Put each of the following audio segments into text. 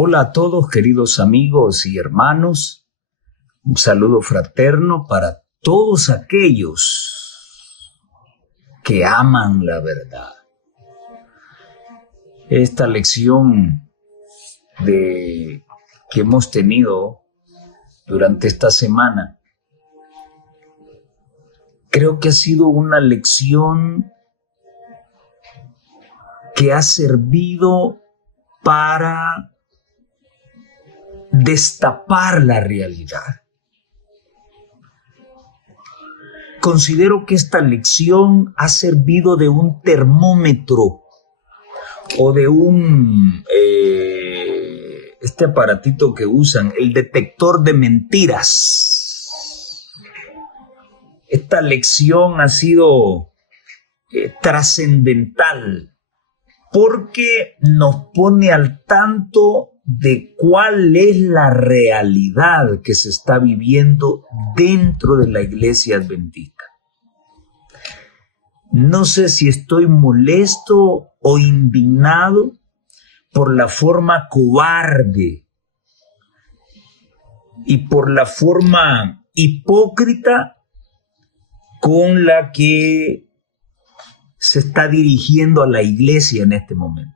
Hola a todos, queridos amigos y hermanos. Un saludo fraterno para todos aquellos que aman la verdad. Esta lección que hemos tenido durante esta semana, creo que ha sido una lección que ha servido para destapar la realidad. Considero que esta lección ha servido de un termómetro o de este aparatito que usan, el detector de mentiras. Esta lección ha sido trascendental porque nos pone al tanto de cuál es la realidad que se está viviendo dentro de la iglesia adventista. No sé si estoy molesto o indignado por la forma cobarde y por la forma hipócrita con la que se está dirigiendo a la iglesia en este momento.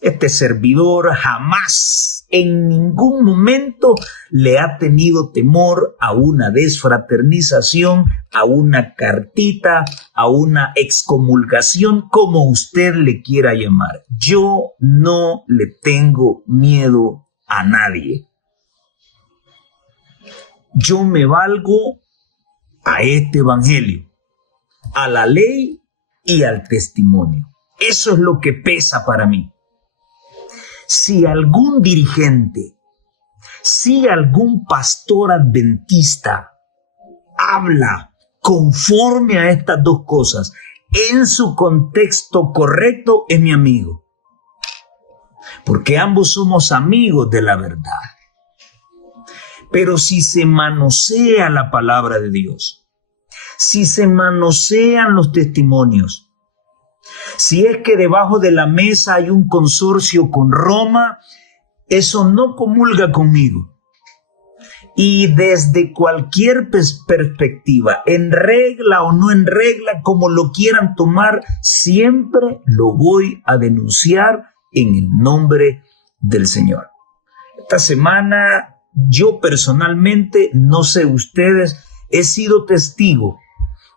Este servidor jamás, en ningún momento, le ha tenido temor a una desfraternización, a una cartita, a una excomulgación, como usted le quiera llamar. Yo no le tengo miedo a nadie. Yo me valgo a este evangelio, a la ley y al testimonio. Eso es lo que pesa para mí. Si algún dirigente, si algún pastor adventista habla conforme a estas dos cosas, en su contexto correcto, es mi amigo. Porque ambos somos amigos de la verdad. Pero si se manosea la palabra de Dios, si se manosean los testimonios, si es que debajo de la mesa hay un consorcio con Roma, eso no comulga conmigo. Y desde cualquier perspectiva, en regla o no en regla, como lo quieran tomar, siempre lo voy a denunciar en el nombre del Señor. Esta semana, yo personalmente, no sé ustedes, he sido testigo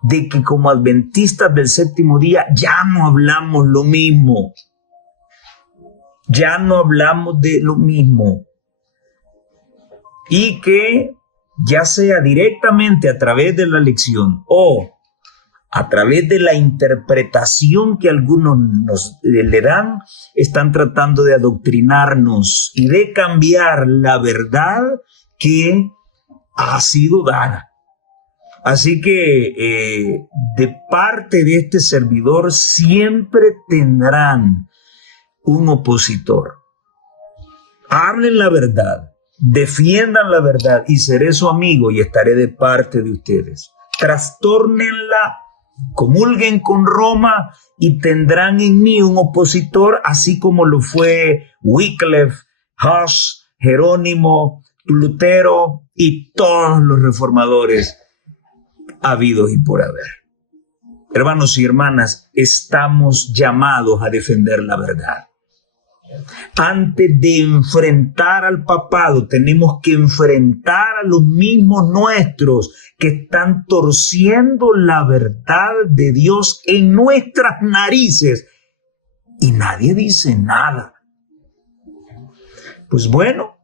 de que como adventistas del séptimo día ya no hablamos lo mismo. Ya no hablamos de lo mismo. Y que ya sea directamente a través de la lección o a través de la interpretación que algunos le dan, están tratando de adoctrinarnos y de cambiar la verdad que ha sido dada. Así que de parte de este servidor siempre tendrán un opositor. Hablen la verdad, defiendan la verdad y seré su amigo y estaré de parte de ustedes. Trastórnenla, comulguen con Roma y tendrán en mí un opositor, así como lo fue Wycliffe, Huss, Jerónimo, Lutero y todos los reformadores habidos y por haber. Hermanos y hermanas, estamos llamados a defender la verdad. Antes de enfrentar al papado, tenemos que enfrentar a los mismos nuestros que están torciendo la verdad de Dios en nuestras narices. Y nadie dice nada. Pues bueno,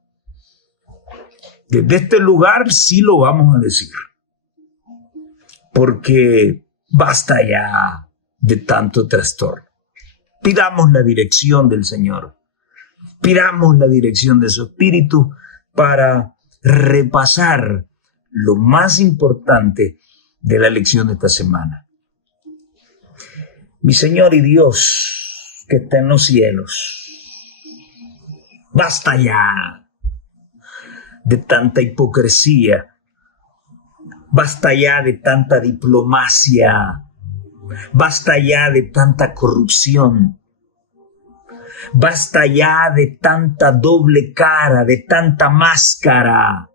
desde este lugar sí lo vamos a decir. Porque basta ya de tanto trastorno. Pidamos la dirección del Señor. Pidamos la dirección de su Espíritu para repasar lo más importante de la lección de esta semana. Mi Señor y Dios que está en los cielos, basta ya de tanta hipocresía. Basta ya de tanta diplomacia, basta ya de tanta corrupción, Basta ya de tanta doble cara, de tanta máscara.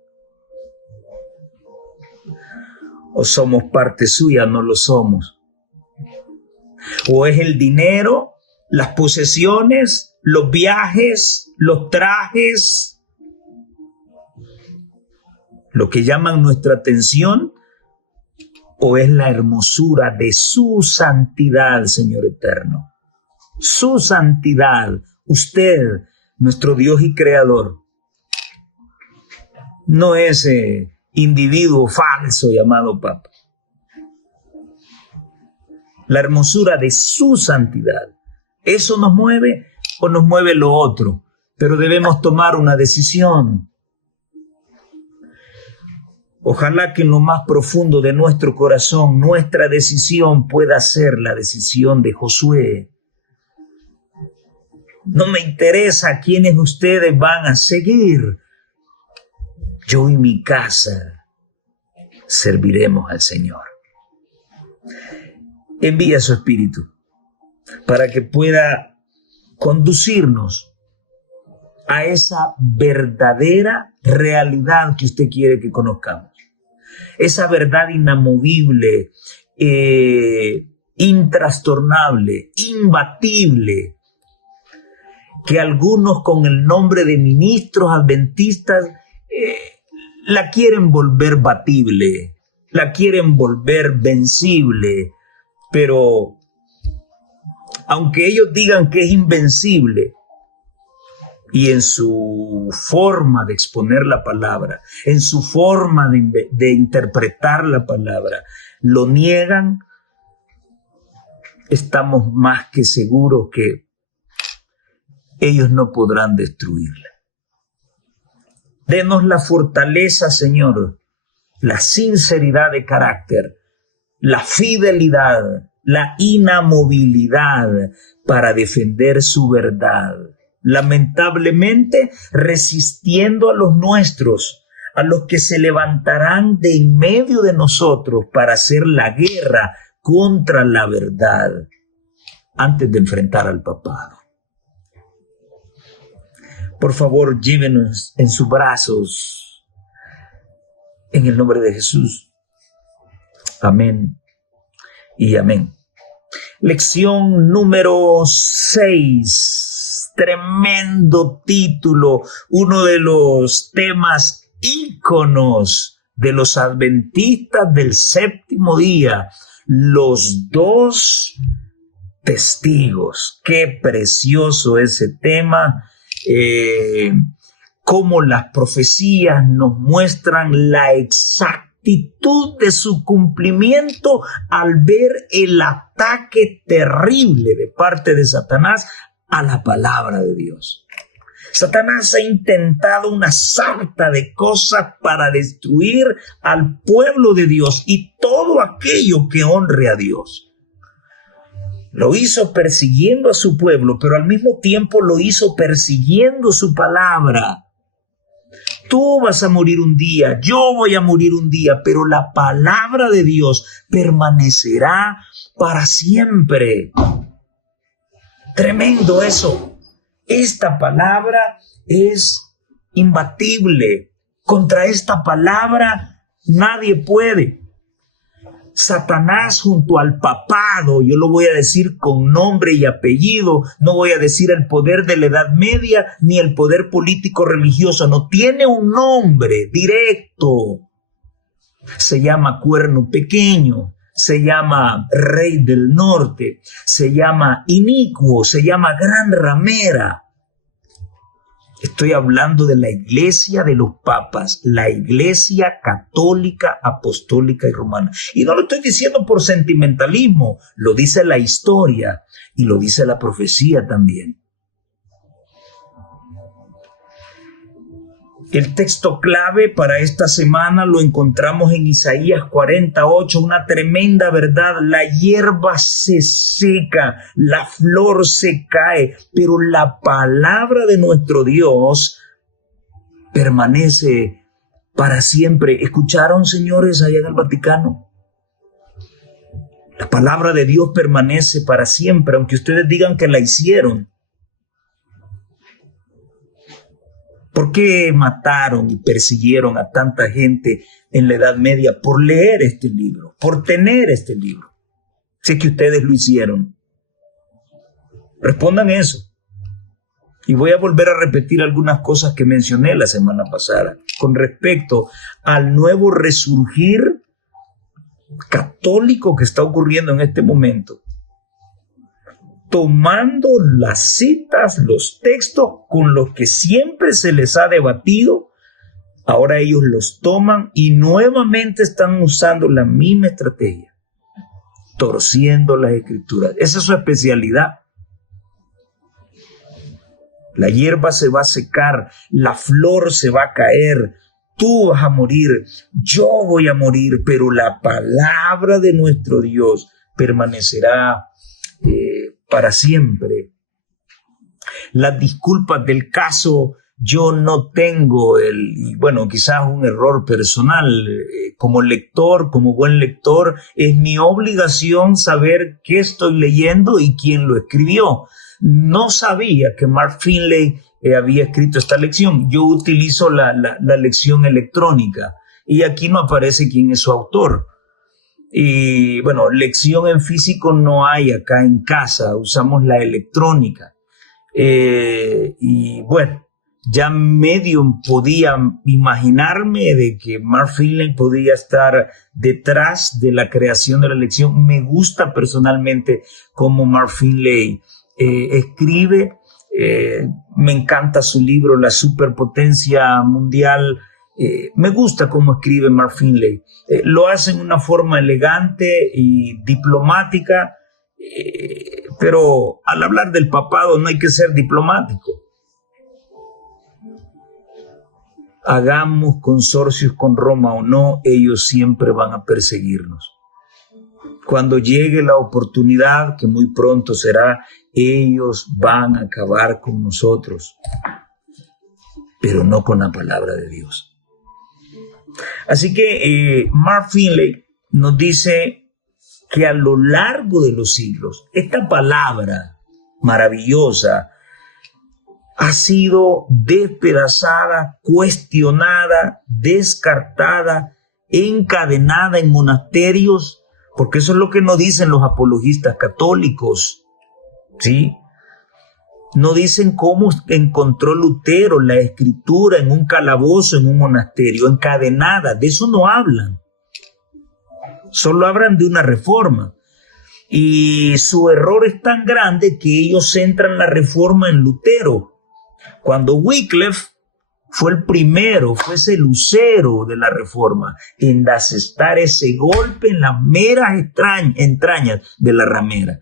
O somos parte suya, no lo somos. O es el dinero, las posesiones, los viajes, los trajes, lo que llaman nuestra atención, o es la hermosura de su santidad, Señor eterno. Su santidad, usted, nuestro Dios y Creador. No ese individuo falso llamado Papa. La hermosura de su santidad. ¿Eso nos mueve o nos mueve lo otro? Pero debemos tomar una decisión. Ojalá que en lo más profundo de nuestro corazón, nuestra decisión pueda ser la decisión de Josué. No me interesa a quiénes ustedes van a seguir. Yo y mi casa serviremos al Señor. Envía su Espíritu para que pueda conducirnos a esa verdadera realidad que usted quiere que conozcamos. Esa verdad inamovible, intrastornable, imbatible, que algunos con el nombre de ministros adventistas la quieren volver batible, la quieren volver vencible, pero aunque ellos digan que es invencible, y en su forma de exponer la palabra, en su forma de interpretar la palabra, lo niegan, estamos más que seguros que ellos no podrán destruirla. Denos la fortaleza, Señor, la sinceridad de carácter, la fidelidad, la inamovilidad para defender su verdad. Lamentablemente, resistiendo a los nuestros, a los que se levantarán de en medio de nosotros para hacer la guerra contra la verdad antes de enfrentar al papado. Por favor, llévenos en sus brazos, en el nombre de Jesús. Amén y amén. Lección número 6. Tremendo título, uno de los temas íconos de los adventistas del séptimo día, los dos testigos. Qué precioso ese tema, cómo las profecías nos muestran la exactitud de su cumplimiento al ver el ataque terrible de parte de Satanás a la palabra de Dios. Satanás ha intentado una sarta de cosas para destruir al pueblo de Dios y todo aquello que honre a Dios. Lo hizo persiguiendo a su pueblo, pero al mismo tiempo lo hizo persiguiendo su palabra. Tú vas a morir un día, yo voy a morir un día, pero la palabra de Dios permanecerá para siempre. Tremendo eso. Esta palabra es imbatible. Contra esta palabra nadie puede. Satanás junto al papado, yo lo voy a decir con nombre y apellido, no voy a decir el poder de la Edad Media ni el poder político religioso, no tiene un nombre directo. Se llama Cuerno Pequeño. Se llama Rey del Norte, se llama Inicuo, se llama Gran Ramera. Estoy hablando de la iglesia de los papas, la iglesia católica, apostólica y romana. Y no lo estoy diciendo por sentimentalismo, lo dice la historia y lo dice la profecía también. El texto clave para esta semana lo encontramos en Isaías 48, una tremenda verdad. La hierba se seca, la flor se cae, pero la palabra de nuestro Dios permanece para siempre. ¿Escucharon, señores, allá en el Vaticano? La palabra de Dios permanece para siempre, aunque ustedes digan que la hicieron. ¿Por qué mataron y persiguieron a tanta gente en la Edad Media por leer este libro, por tener este libro? Sé que ustedes lo hicieron. Respondan eso. Y voy a volver a repetir algunas cosas que mencioné la semana pasada con respecto al nuevo resurgir católico que está ocurriendo en este momento, tomando las citas, los textos con los que siempre se les ha debatido. Ahora ellos los toman y nuevamente están usando la misma estrategia, torciendo las escrituras. Esa es su especialidad. La hierba se va a secar, la flor se va a caer, tú vas a morir, yo voy a morir, pero la palabra de nuestro Dios permanecerá para siempre. Las disculpas del caso, yo no tengo quizás un error personal. Como lector, como buen lector, es mi obligación saber qué estoy leyendo y quién lo escribió. No sabía que Mark Finley había escrito esta lección. Yo utilizo la lección electrónica y aquí no aparece quién es su autor. Y bueno, lección en físico no hay acá en casa, usamos la electrónica. Y bueno, ya medio podía imaginarme de que Mark Finley podía estar detrás de la creación de la lección. Me gusta personalmente cómo Mark Finley escribe. Me encanta su libro La Superpotencia Mundial. Me gusta cómo escribe Mark Finley. Lo hace en una forma elegante y diplomática, pero al hablar del papado no hay que ser diplomático. Hagamos consorcios con Roma o no, ellos siempre van a perseguirnos. Cuando llegue la oportunidad, que muy pronto será, ellos van a acabar con nosotros, pero no con la palabra de Dios. Así que Mark Finley nos dice que a lo largo de los siglos, esta palabra maravillosa ha sido despedazada, cuestionada, descartada, encadenada en monasterios, porque eso es lo que nos dicen los apologistas católicos, ¿sí? No dicen cómo encontró Lutero la escritura en un calabozo, en un monasterio, encadenada. De eso no hablan. Solo hablan de una reforma. Y su error es tan grande que ellos centran la reforma en Lutero. Cuando Wycliffe fue el primero, fue ese lucero de la reforma, en asestar ese golpe en las meras entrañas de la ramera.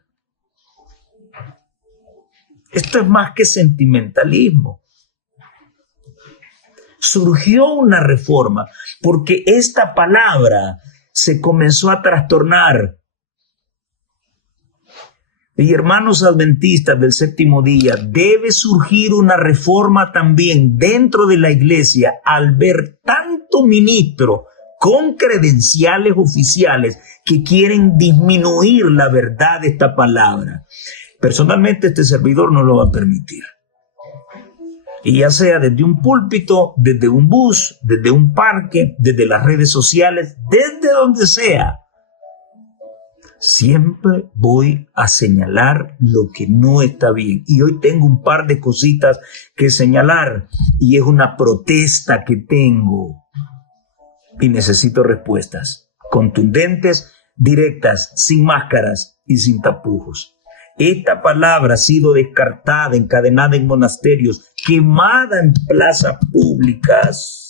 Esto es más que sentimentalismo. Surgió una reforma porque esta palabra se comenzó a trastornar. Y hermanos adventistas del séptimo día, debe surgir una reforma también dentro de la iglesia al ver tanto ministro con credenciales oficiales que quieren disminuir la verdad de esta palabra. Personalmente, este servidor no lo va a permitir. Y ya sea desde un púlpito, desde un bus, desde un parque, desde las redes sociales, desde donde sea, siempre voy a señalar lo que no está bien. Y hoy tengo un par de cositas que señalar y es una protesta que tengo. Y necesito respuestas contundentes, directas, sin máscaras y sin tapujos. Esta palabra ha sido descartada, encadenada en monasterios, quemada en plazas públicas.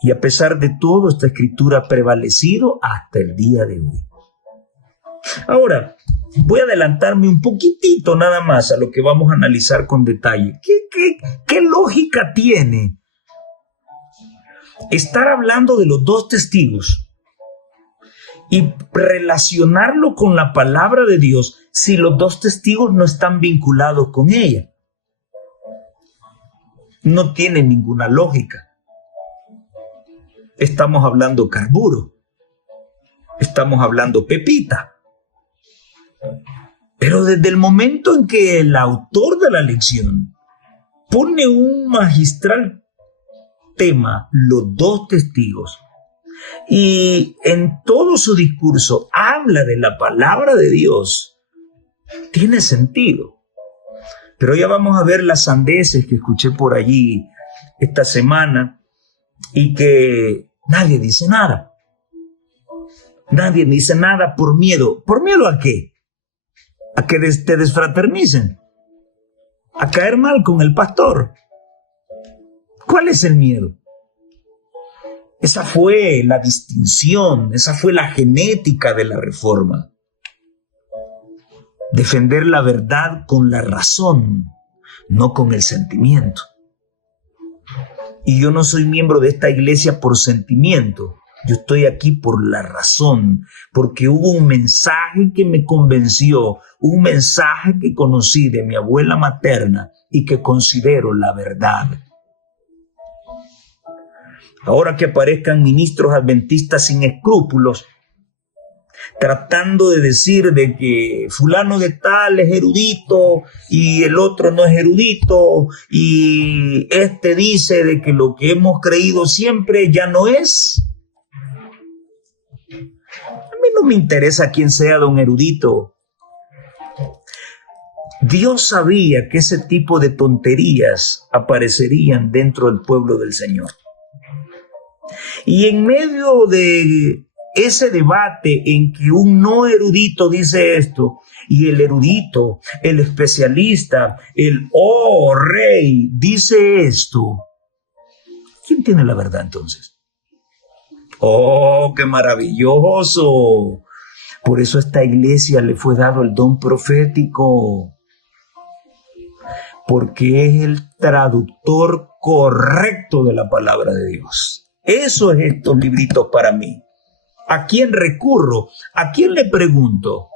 Y a pesar de todo, esta escritura ha prevalecido hasta el día de hoy. Ahora, voy a adelantarme un poquitito nada más a lo que vamos a analizar con detalle. ¿Qué lógica tiene estar hablando de los dos testigos y relacionarlo con la palabra de Dios si los dos testigos no están vinculados con ella? No tiene ninguna lógica. Estamos hablando carburo, estamos hablando pepita. Pero desde el momento en que el autor de la lección pone un magistral tema, los dos testigos, y en todo su discurso habla de la palabra de Dios. Tiene sentido. Pero ya vamos a ver las sandeces que escuché por allí esta semana y que nadie dice nada. Nadie dice nada por miedo. ¿Por miedo a qué? A que te desfraternicen. A caer mal con el pastor. ¿Cuál es el miedo? Esa fue la distinción, esa fue la genética de la Reforma. Defender la verdad con la razón, no con el sentimiento. Y yo no soy miembro de esta iglesia por sentimiento. Yo estoy aquí por la razón, porque hubo un mensaje que me convenció, un mensaje que conocí de mi abuela materna y que considero la verdad. Ahora que aparezcan ministros adventistas sin escrúpulos, tratando de decir de que fulano de tal es erudito y el otro no es erudito, y este dice de que lo que hemos creído siempre ya no es. A mí no me interesa quién sea don erudito. Dios sabía que ese tipo de tonterías aparecerían dentro del pueblo del Señor. Y en medio de ese debate en que un no erudito dice esto y el erudito, el especialista, el rey dice esto, ¿quién tiene la verdad entonces? ¡Oh, qué maravilloso! Por eso a esta iglesia le fue dado el don profético, porque es el traductor correcto de la palabra de Dios. Eso es estos libritos para mí. ¿A quién recurro? ¿A quién le pregunto?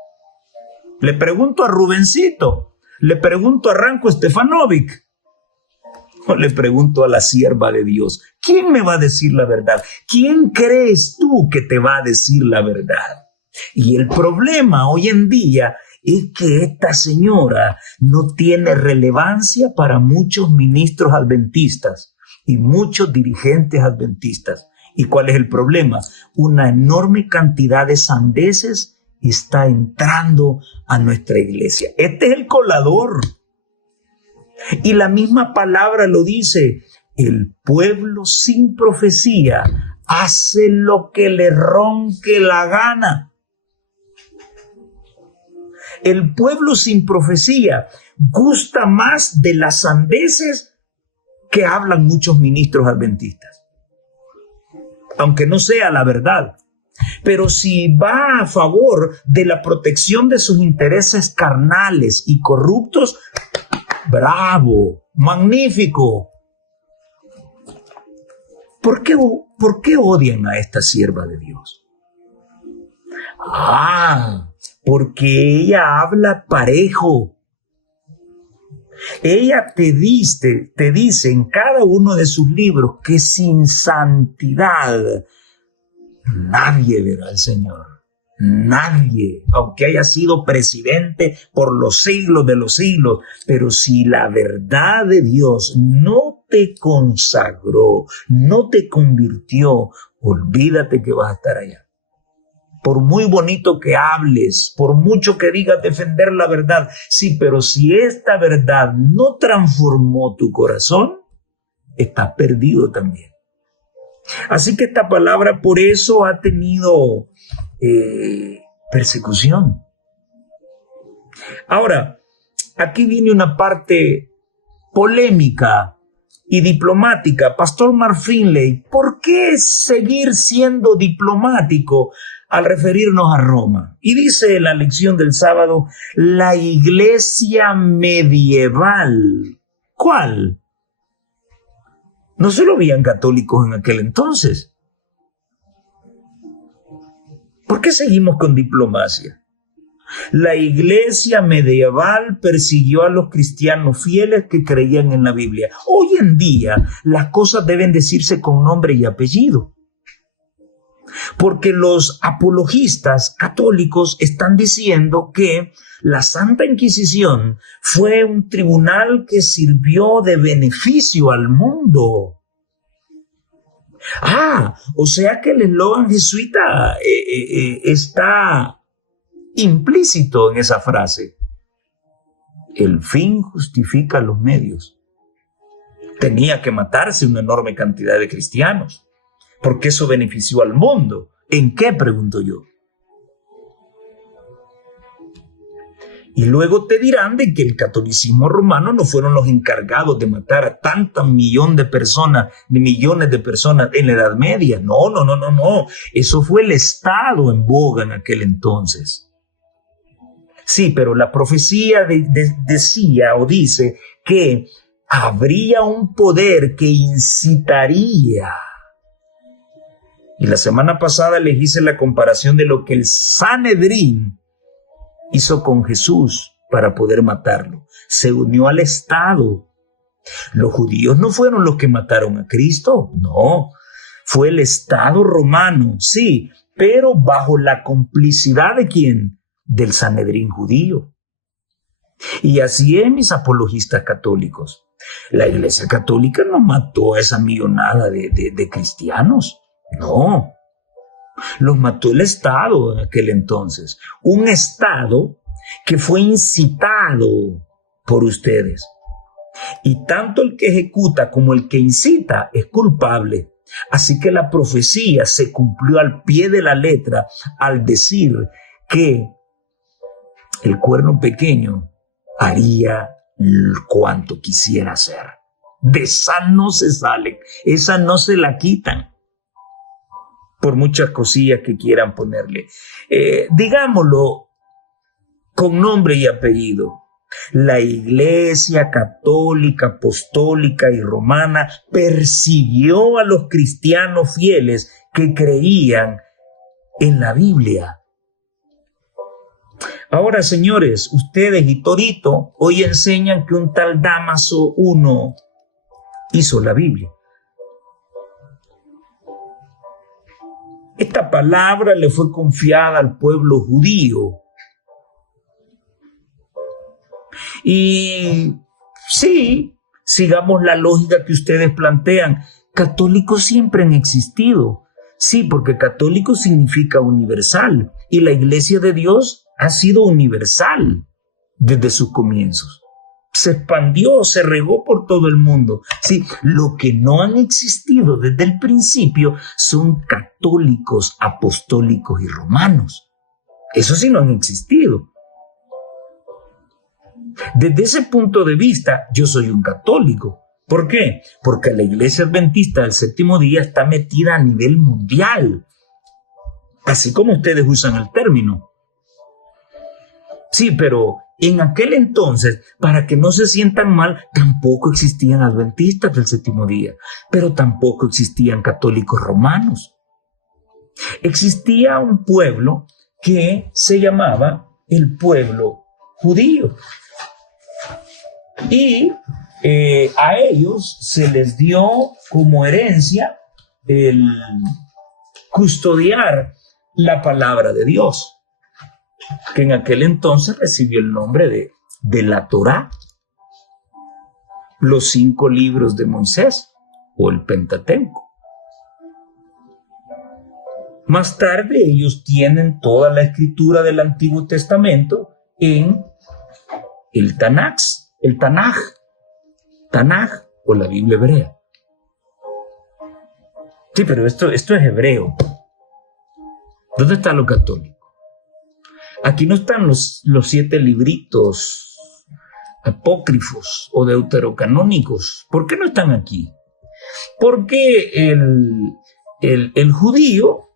Le pregunto a Rubencito, le pregunto a Ranko Stefanovic, o le pregunto a la sierva de Dios. ¿Quién me va a decir la verdad? ¿Quién crees tú que te va a decir la verdad? Y el problema hoy en día es que esta señora no tiene relevancia para muchos ministros adventistas y muchos dirigentes adventistas. ¿Y cuál es el problema? Una enorme cantidad de sandeces está entrando a nuestra iglesia. Este es el colador. Y la misma palabra lo dice. El pueblo sin profecía hace lo que le ronque la gana. El pueblo sin profecía gusta más de las sandeces que hablan muchos ministros adventistas. Aunque no sea la verdad. Pero si va a favor de la protección de sus intereses carnales y corruptos, bravo, magnífico. ¿Por qué odian a esta sierva de Dios? Porque ella habla parejo. Ella te dice en cada uno de sus libros que sin santidad nadie verá al Señor. Nadie, aunque haya sido presidente por los siglos de los siglos. Pero si la verdad de Dios no te consagró, no te convirtió, olvídate que vas a estar allá. Por muy bonito que hables, por mucho que digas defender la verdad, sí, pero si esta verdad no transformó tu corazón, estás perdido también. Así que esta palabra por eso ha tenido persecución. Ahora, aquí viene una parte polémica y diplomática. Pastor Mark Finley, ¿por qué seguir siendo diplomático al referirnos a Roma? Y dice la lección del sábado, la iglesia medieval. ¿Cuál? No solo habían católicos en aquel entonces. ¿Por qué seguimos con diplomacia? La iglesia medieval persiguió a los cristianos fieles que creían en la Biblia. Hoy en día las cosas deben decirse con nombre y apellido. Porque los apologistas católicos están diciendo que la Santa Inquisición fue un tribunal que sirvió de beneficio al mundo. O sea que el eslogan jesuita está implícito en esa frase. El fin justifica los medios. Tenía que matarse una enorme cantidad de cristianos, porque eso benefició al mundo. ¿En qué? Pregunto yo. Y luego te dirán de que el catolicismo romano no fueron los encargados de matar a tantos millones de personas en la Edad Media. No. Eso fue el Estado en boga en aquel entonces. Sí, pero la profecía decía o dice que habría un poder que incitaría. Y la semana pasada les hice la comparación de lo que el Sanedrín hizo con Jesús para poder matarlo. Se unió al Estado. Los judíos no fueron los que mataron a Cristo, no. Fue el Estado romano, sí, pero bajo la complicidad ¿de quién? Del Sanedrín judío. Y así es, mis apologistas católicos. La Iglesia Católica no mató a esa millonada de cristianos, no. Los mató el Estado en aquel entonces. Un Estado que fue incitado por ustedes. Y tanto el que ejecuta como el que incita es culpable. Así que la profecía se cumplió al pie de la letra al decir que el cuerno pequeño haría cuanto quisiera hacer. De esa no se sale, esa no se la quitan. Por muchas cosillas que quieran ponerle. Digámoslo con nombre y apellido. La Iglesia Católica, Apostólica y Romana persiguió a los cristianos fieles que creían en la Biblia. Ahora, señores, ustedes y Torito hoy enseñan que un tal Dámaso I hizo la Biblia. Esta palabra le fue confiada al pueblo judío. Y sí, sigamos la lógica que ustedes plantean. Católicos siempre han existido. Sí, porque católico significa universal. Y la Iglesia de Dios ha sido universal desde sus comienzos. Se expandió, se regó por todo el mundo. Sí, lo que no han existido desde el principio son católicos, apostólicos y romanos. Eso sí no han existido. Desde ese punto de vista, yo soy un católico. ¿Por qué? Porque la Iglesia Adventista del Séptimo Día está metida a nivel mundial. Así como ustedes usan el término. Sí, pero en aquel entonces, para que no se sientan mal, tampoco existían adventistas del Séptimo Día, pero tampoco existían católicos romanos. Existía un pueblo que se llamaba el pueblo judío. Y a ellos se les dio como herencia el custodiar la palabra de Dios, que en aquel entonces recibió el nombre de la Torá, los 5 libros de Moisés o el Pentateuco. Más tarde ellos tienen toda la escritura del Antiguo Testamento en el Tanaj o la Biblia hebrea. Sí, pero esto es hebreo. ¿Dónde está lo católico? Aquí no están los 7 libritos apócrifos o deuterocanónicos. ¿Por qué no están aquí? Porque el judío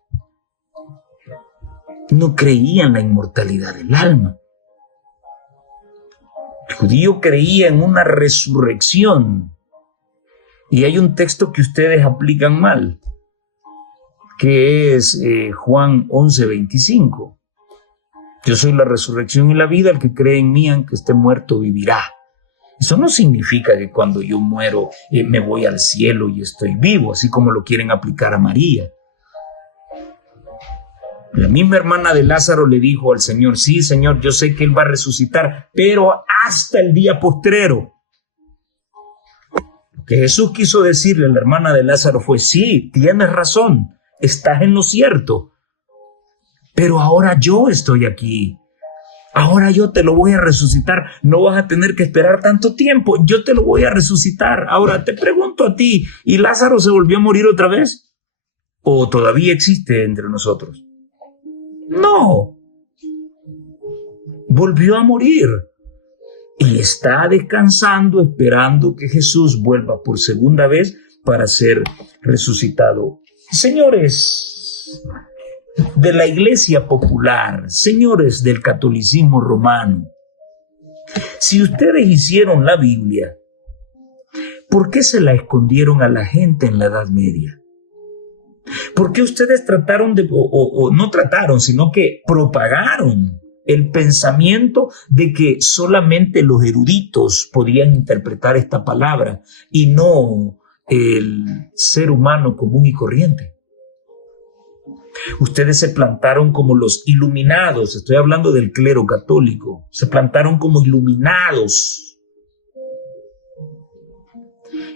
no creía en la inmortalidad del alma. El judío creía en una resurrección. Y hay un texto que ustedes aplican mal, que es Juan 11:25. Yo soy la resurrección y la vida, el que cree en mí, aunque esté muerto, vivirá. Eso no significa que cuando yo muero me voy al cielo y estoy vivo, así como lo quieren aplicar a María. La misma hermana de Lázaro le dijo al Señor, sí, Señor, yo sé que él va a resucitar, pero hasta el día postrero. Lo que Jesús quiso decirle a la hermana de Lázaro fue, sí, tienes razón, estás en lo cierto, pero ahora yo estoy aquí. Ahora yo te lo voy a resucitar. No vas a tener que esperar tanto tiempo. Yo te lo voy a resucitar. Ahora te pregunto a ti, ¿y Lázaro se volvió a morir otra vez? ¿O todavía existe entre nosotros? No. Volvió a morir. Y está descansando, esperando que Jesús vuelva por segunda vez para ser resucitado. Señores de la Iglesia Popular, señores del catolicismo romano, si ustedes hicieron la Biblia, ¿por qué se la escondieron a la gente en la Edad Media? ¿Por qué ustedes trataron de, o no trataron, sino que propagaron el pensamiento de que solamente los eruditos podían interpretar esta palabra y no el ser humano común y corriente? Ustedes se plantaron como los iluminados, estoy hablando del clero católico, se plantaron como iluminados.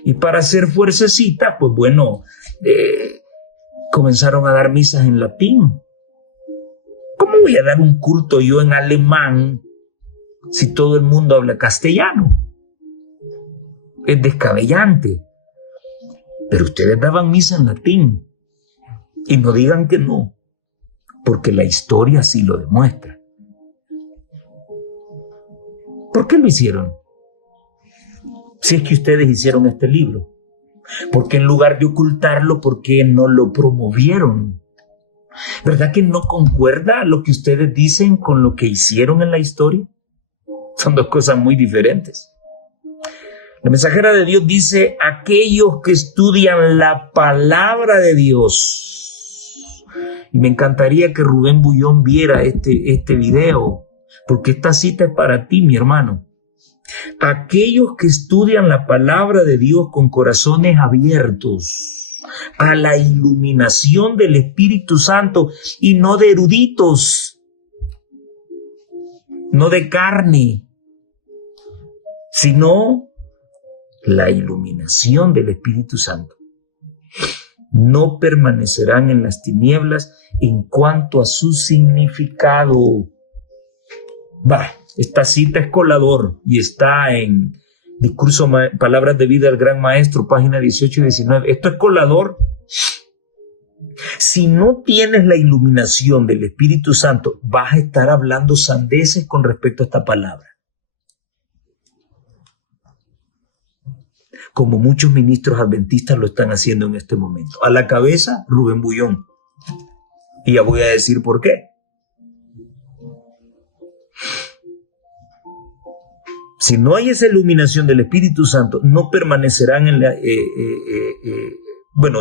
Y para hacer fuercecita, pues bueno, comenzaron a dar misas en latín. ¿Cómo voy a dar un culto yo en alemán si todo el mundo habla castellano? Es descabellante. Pero ustedes daban misa en latín. Y no digan que no, porque la historia sí lo demuestra. ¿Por qué lo hicieron? Si es que ustedes hicieron este libro. ¿Por qué en lugar de ocultarlo, por qué no lo promovieron? ¿Verdad que no concuerda lo que ustedes dicen con lo que hicieron en la historia? Son dos cosas muy diferentes. La mensajera de Dios dice, aquellos que estudian la palabra de Dios. Y me encantaría que Rubén Bullón viera este video, porque esta cita es para ti, mi hermano. Aquellos que estudian la palabra de Dios con corazones abiertos a la iluminación del Espíritu Santo y no de eruditos, no de carne, sino la iluminación del Espíritu Santo. No permanecerán en las tinieblas en cuanto a su significado. Esta cita es colador y está en Discurso Palabras de Vida del Gran Maestro, página 18 y 19. Esto es colador. Si no tienes la iluminación del Espíritu Santo, vas a estar hablando sandeces con respecto a esta palabra. Como muchos ministros adventistas lo están haciendo en este momento. A la cabeza, Rubén Bullón. Y ya voy a decir por qué. Si no hay esa iluminación del Espíritu Santo, no permanecerán en la...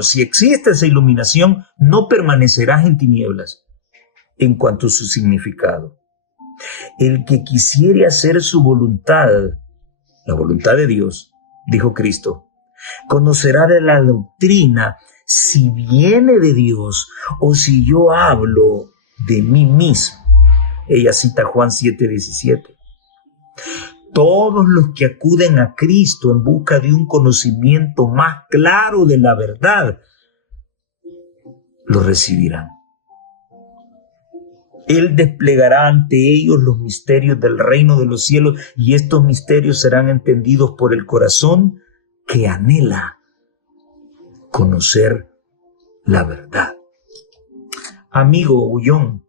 si existe esa iluminación, no permanecerás en tinieblas en cuanto a su significado. El que quisiere hacer su voluntad, la voluntad de Dios, dijo Cristo, conocerá de la doctrina si viene de Dios o si yo hablo de mí mismo. Ella cita Juan 7:17. Todos los que acuden a Cristo en busca de un conocimiento más claro de la verdad, lo recibirán. Él desplegará ante ellos los misterios del reino de los cielos y estos misterios serán entendidos por el corazón que anhela conocer la verdad. Amigo Bullón,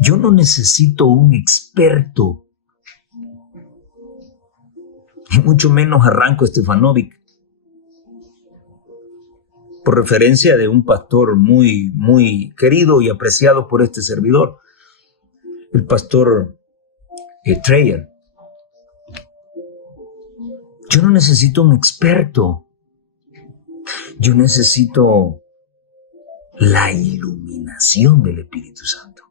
yo no necesito un experto, y mucho menos a Ranko Stefanovic, por referencia de un pastor muy, muy querido y apreciado por este servidor, el pastor Treyer. Yo no necesito un experto, yo necesito la iluminación del Espíritu Santo.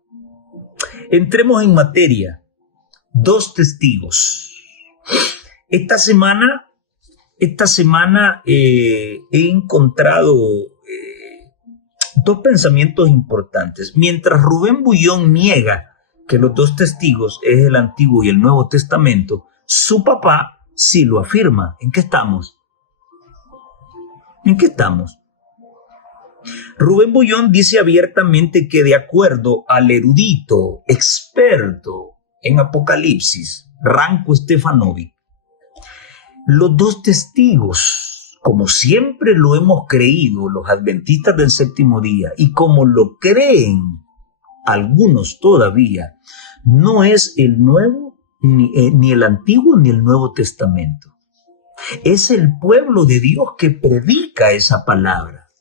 Entremos en materia. 2 testigos. Esta semana he encontrado Dos pensamientos importantes. Mientras Rubén Bullón niega que los dos testigos es el Antiguo y el Nuevo Testamento, su papá sí lo afirma. ¿En qué estamos? ¿En qué estamos? Rubén Bullón dice abiertamente que de acuerdo al erudito, experto en Apocalipsis, Ranko Stefanovic, los dos testigos, como siempre lo hemos creído los adventistas del séptimo día y como lo creen algunos todavía, no es el Nuevo, ni el Antiguo ni el Nuevo Testamento. Es el pueblo de Dios que predica esa palabra.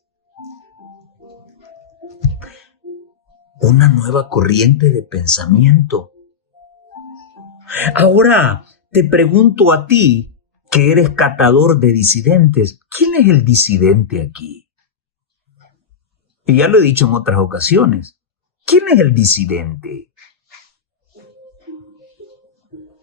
Una nueva corriente de pensamiento. Ahora te pregunto a ti, que eres catador de disidentes, ¿quién es el disidente aquí? Y ya lo he dicho en otras ocasiones. ¿Quién es el disidente?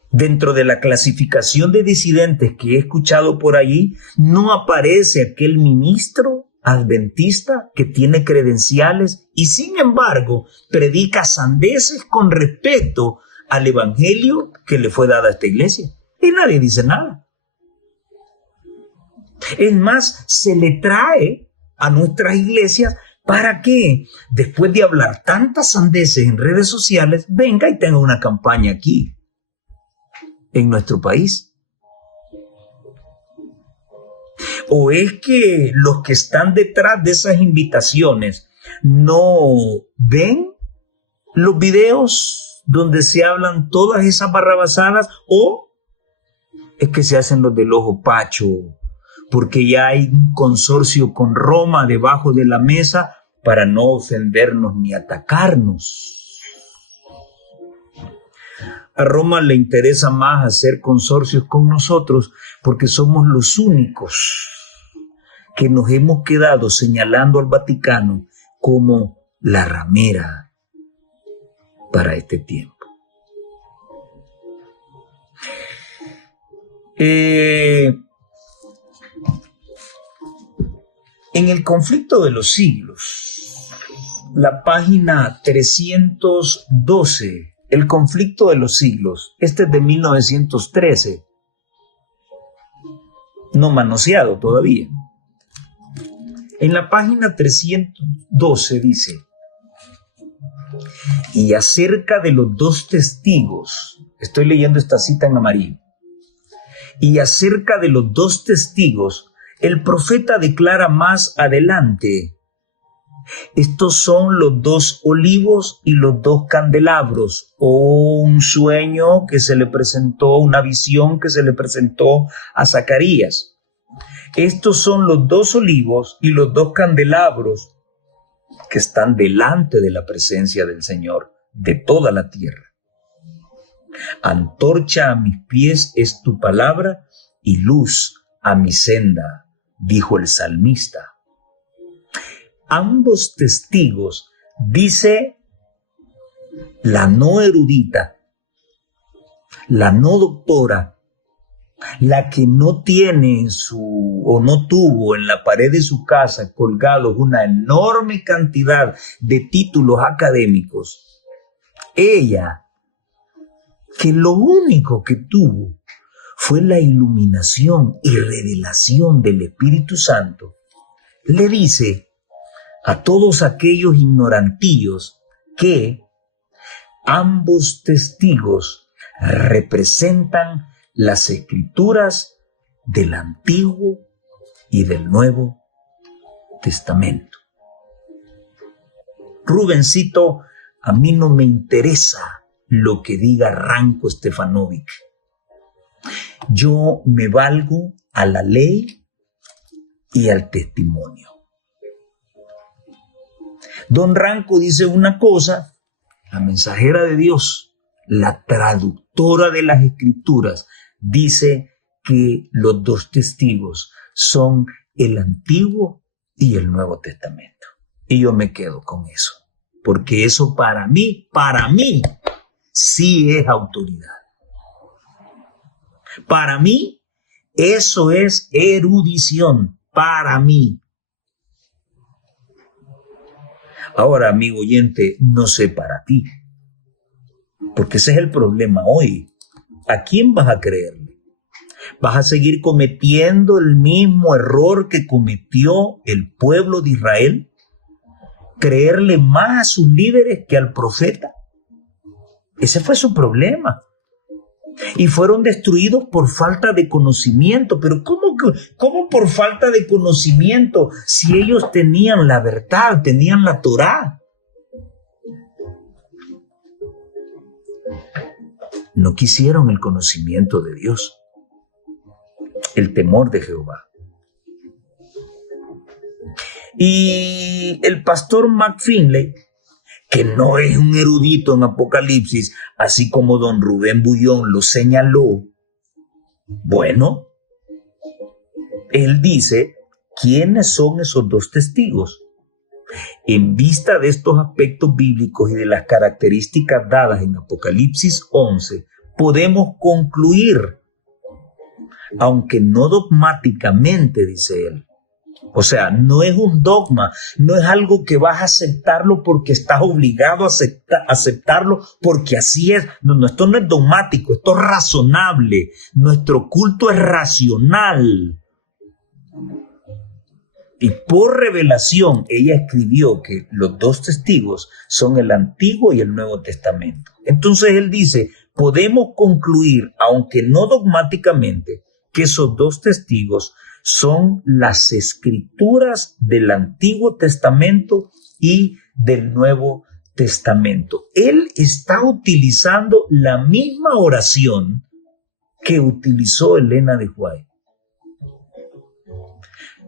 Dentro de la clasificación de disidentes que he escuchado por allí, no aparece aquel ministro adventista que tiene credenciales y sin embargo predica sandeces con respecto al evangelio que le fue dado a esta iglesia. Y nadie dice nada. Es más, se le trae a nuestras iglesias para que, después de hablar tantas sandeces en redes sociales, venga y tenga una campaña aquí, en nuestro país. ¿O es que los que están detrás de esas invitaciones no ven los videos donde se hablan todas esas barrabasadas? ¿O es que se hacen los del ojo pacho porque ya hay un consorcio con Roma debajo de la mesa para no ofendernos ni atacarnos? A Roma le interesa más hacer consorcios con nosotros porque somos los únicos que nos hemos quedado señalando al Vaticano como la ramera para este tiempo. En el conflicto de los siglos, la página 312, el conflicto de los siglos, este es de 1913, no manoseado todavía. En la página 312 dice: y acerca de los dos testigos, estoy leyendo esta cita en amarillo, y acerca de los dos testigos, el profeta declara más adelante: estos son los dos olivos y los dos candelabros, o un sueño que se le presentó, una visión que se le presentó a Zacarías. Estos son los dos olivos y los dos candelabros que están delante de la presencia del Señor de toda la tierra. Antorcha a mis pies es tu palabra y luz a mi senda, dijo el salmista. Ambos testigos, dice la no erudita, la no doctora, la que no tiene o no tuvo en la pared de su casa colgados una enorme cantidad de títulos académicos, ella, que lo único que tuvo fue la iluminación y revelación del Espíritu Santo, le dice a todos aquellos ignorantillos que ambos testigos representan las escrituras del Antiguo y del Nuevo Testamento. Rubencito, a mí no me interesa lo que diga Ranko Stefanovic. Yo me valgo a la ley y al testimonio. Don Ranko dice una cosa, la mensajera de Dios, la traductora de las escrituras, dice que los dos testigos son el Antiguo y el Nuevo Testamento. Y yo me quedo con eso, porque eso para mí, sí es autoridad. Para mí, eso es erudición, para mí. Ahora, amigo oyente, no sé para ti, porque ese es el problema hoy. ¿A quién vas a creerle? ¿Vas a seguir cometiendo el mismo error que cometió el pueblo de Israel? ¿Creerle más a sus líderes que al profeta? Ese fue su problema. Y fueron destruidos por falta de conocimiento. Pero ¿cómo por falta de conocimiento si ellos tenían la verdad, tenían la Torá? No quisieron el conocimiento de Dios, el temor de Jehová. Y el pastor McFinley, que no es un erudito en Apocalipsis, así como don Rubén Bullón lo señaló, bueno, él dice, ¿quiénes son esos dos testigos? En vista de estos aspectos bíblicos y de las características dadas en Apocalipsis 11, podemos concluir, aunque no dogmáticamente, dice él. O sea, no es un dogma, no es algo que vas a aceptarlo porque estás obligado a aceptarlo porque así es. No, esto no es dogmático, esto es razonable. Nuestro culto es racional. Y por revelación, ella escribió que los dos testigos son el Antiguo y el Nuevo Testamento. Entonces él dice, podemos concluir, aunque no dogmáticamente, que esos dos testigos son las escrituras del Antiguo Testamento y del Nuevo Testamento. Él está utilizando la misma oración que utilizó Elena de White.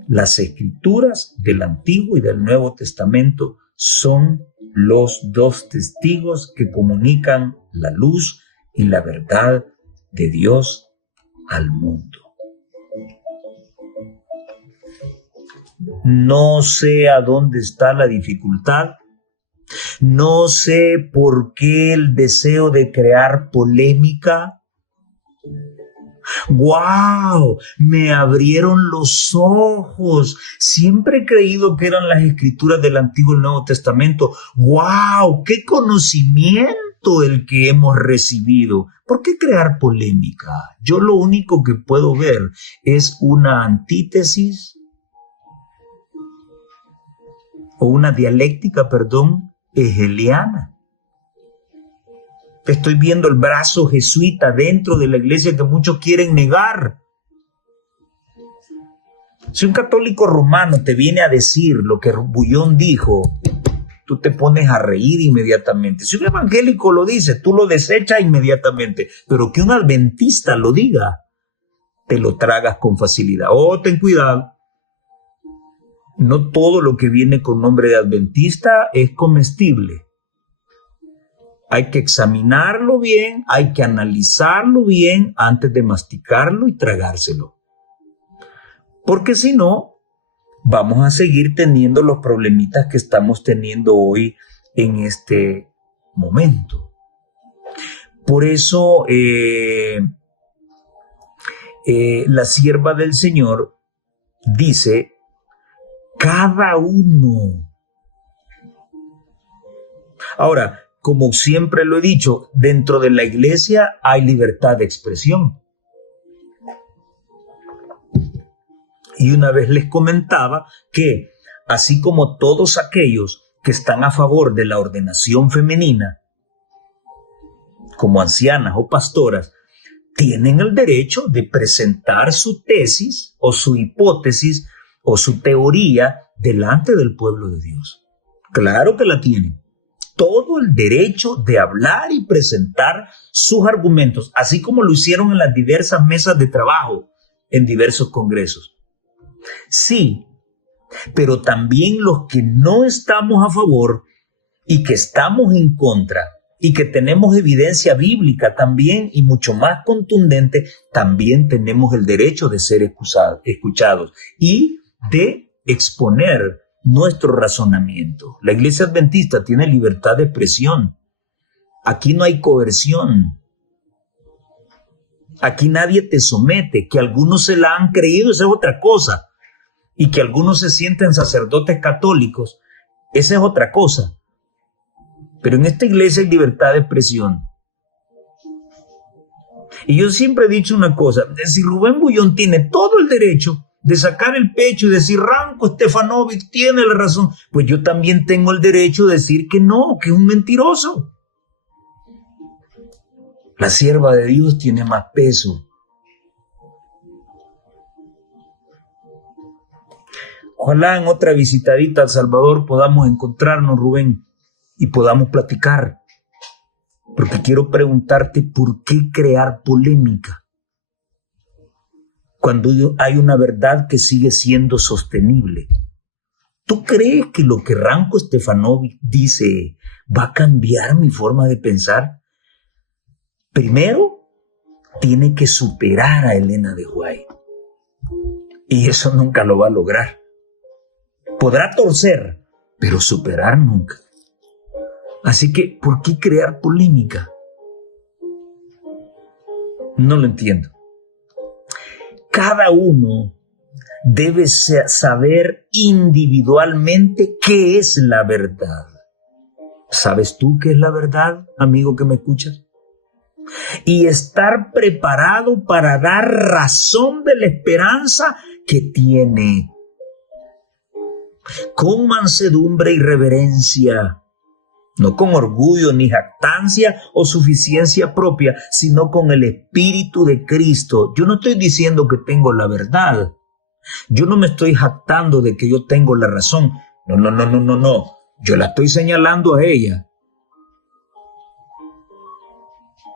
Las escrituras del Antiguo y del Nuevo Testamento son los dos testigos que comunican la luz y la verdad de Dios al mundo. No sé a dónde está la dificultad. No sé por qué el deseo de crear polémica. ¡Wow! Me abrieron los ojos. Siempre he creído que eran las escrituras del Antiguo y Nuevo Testamento. ¡Wow! ¡Qué conocimiento el que hemos recibido! ¿Por qué crear polémica? Yo lo único que puedo ver es una antítesis o una dialéctica, hegeliana. Estoy viendo el brazo jesuita dentro de la iglesia que muchos quieren negar. Si un católico romano te viene a decir lo que Bullón dijo, tú te pones a reír inmediatamente. Si un evangélico lo dice, tú lo desechas inmediatamente. Pero que un adventista lo diga, te lo tragas con facilidad. Oh, ten cuidado. No todo lo que viene con nombre de adventista es comestible. Hay que examinarlo bien, hay que analizarlo bien antes de masticarlo y tragárselo. Porque si no, vamos a seguir teniendo los problemitas que estamos teniendo hoy en este momento. Por eso la sierva del Señor dice, cada uno. Ahora, como siempre lo he dicho, dentro de la iglesia hay libertad de expresión. Y una vez les comentaba que, así como todos aquellos que están a favor de la ordenación femenina, como ancianas o pastoras, tienen el derecho de presentar su tesis o su hipótesis o su teoría delante del pueblo de Dios. Claro que la tienen. Todo el derecho de hablar y presentar sus argumentos, así como lo hicieron en las diversas mesas de trabajo, en diversos congresos. Sí, pero también los que no estamos a favor y que estamos en contra y que tenemos evidencia bíblica también y mucho más contundente, también tenemos el derecho de ser escuchados y de exponer nuestro razonamiento. La iglesia adventista tiene libertad de expresión. Aquí no hay coerción. Aquí nadie te somete. Que algunos se la han creído, esa es otra cosa. Y que algunos se sienten sacerdotes católicos. Esa es otra cosa. Pero en esta iglesia hay libertad de expresión. Y yo siempre he dicho una cosa, si Rubén Bullón tiene todo el derecho de sacar el pecho y decir Ranko Stefanovic tiene la razón, pues yo también tengo el derecho de decir que no, que es un mentiroso. La sierva de Dios tiene más peso. Ojalá en otra visitadita a El Salvador podamos encontrarnos, Rubén, y podamos platicar. Porque quiero preguntarte por qué crear polémica cuando hay una verdad que sigue siendo sostenible. ¿Tú crees que lo que Ranko Stefanovic dice va a cambiar mi forma de pensar? Primero, tiene que superar a Elena de White. Y eso nunca lo va a lograr. Podrá torcer, pero superar nunca. Así que, ¿por qué crear polémica? No lo entiendo. Cada uno debe saber individualmente qué es la verdad. ¿Sabes tú qué es la verdad, amigo que me escuchas? Y estar preparado para dar razón de la esperanza que tiene. Con mansedumbre y reverencia. No con orgullo ni jactancia o suficiencia propia, sino con el Espíritu de Cristo. Yo no estoy diciendo que tengo la verdad. Yo no me estoy jactando de que yo tengo la razón. No. Yo la estoy señalando a ella.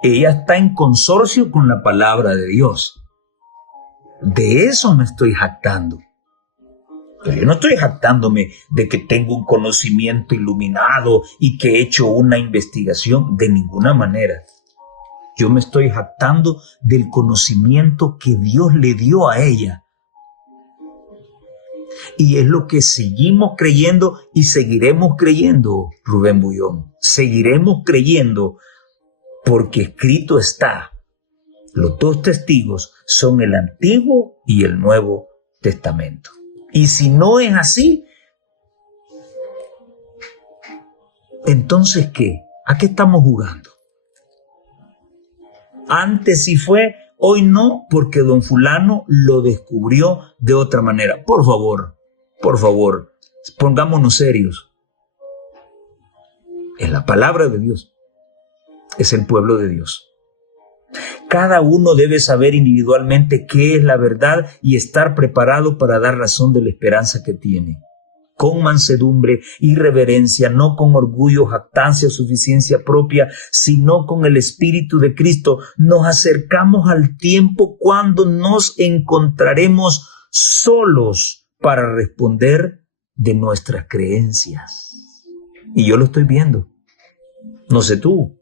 Ella está en consorcio con la palabra de Dios. De eso me estoy jactando. Pero yo no estoy jactándome de que tengo un conocimiento iluminado y que he hecho una investigación, de ninguna manera. Yo me estoy jactando del conocimiento que Dios le dio a ella. Y es lo que seguimos creyendo y seguiremos creyendo, Rubén Bullón. Seguiremos creyendo porque escrito está. Los dos testigos son el Antiguo y el Nuevo Testamento. Y si no es así, entonces ¿qué? ¿A qué estamos jugando? Antes sí fue, hoy no, porque don fulano lo descubrió de otra manera. Por favor, pongámonos serios. Es la palabra de Dios. Es el pueblo de Dios. Cada uno debe saber individualmente qué es la verdad y estar preparado para dar razón de la esperanza que tiene. Con mansedumbre y reverencia, no con orgullo, jactancia o suficiencia propia, sino con el Espíritu de Cristo, nos acercamos al tiempo cuando nos encontraremos solos para responder de nuestras creencias. Y yo lo estoy viendo. No sé tú.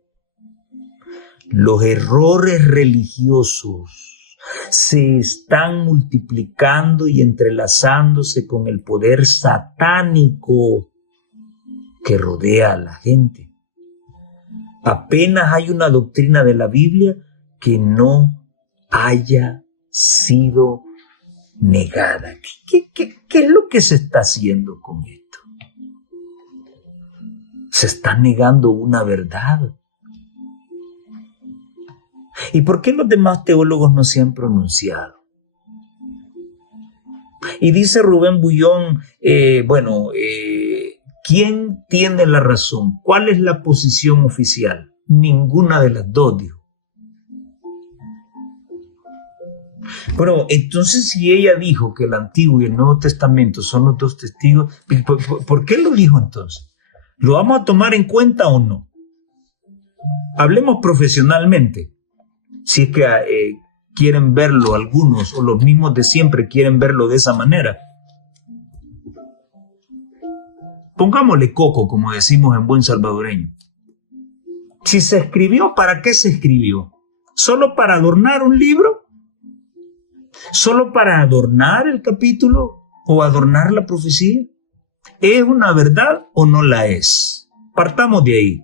Los errores religiosos se están multiplicando y entrelazándose con el poder satánico que rodea a la gente. Apenas hay una doctrina de la Biblia que no haya sido negada. ¿Qué es lo que se está haciendo con esto? Se está negando una verdad. ¿Y por qué los demás teólogos no se han pronunciado? Y dice Rubén Bullón, ¿quién tiene la razón? ¿Cuál es la posición oficial? Ninguna de las dos, dijo. Bueno, entonces si ella dijo que el Antiguo y el Nuevo Testamento son los dos testigos, ¿por qué lo dijo entonces? ¿Lo vamos a tomar en cuenta o no? Hablemos profesionalmente. Si es que quieren verlo algunos o los mismos de siempre quieren verlo de esa manera. Pongámosle coco, como decimos en buen salvadoreño. Si se escribió, ¿para qué se escribió? ¿Solo para adornar un libro? ¿Solo para adornar el capítulo o adornar la profecía? ¿Es una verdad o no la es? Partamos de ahí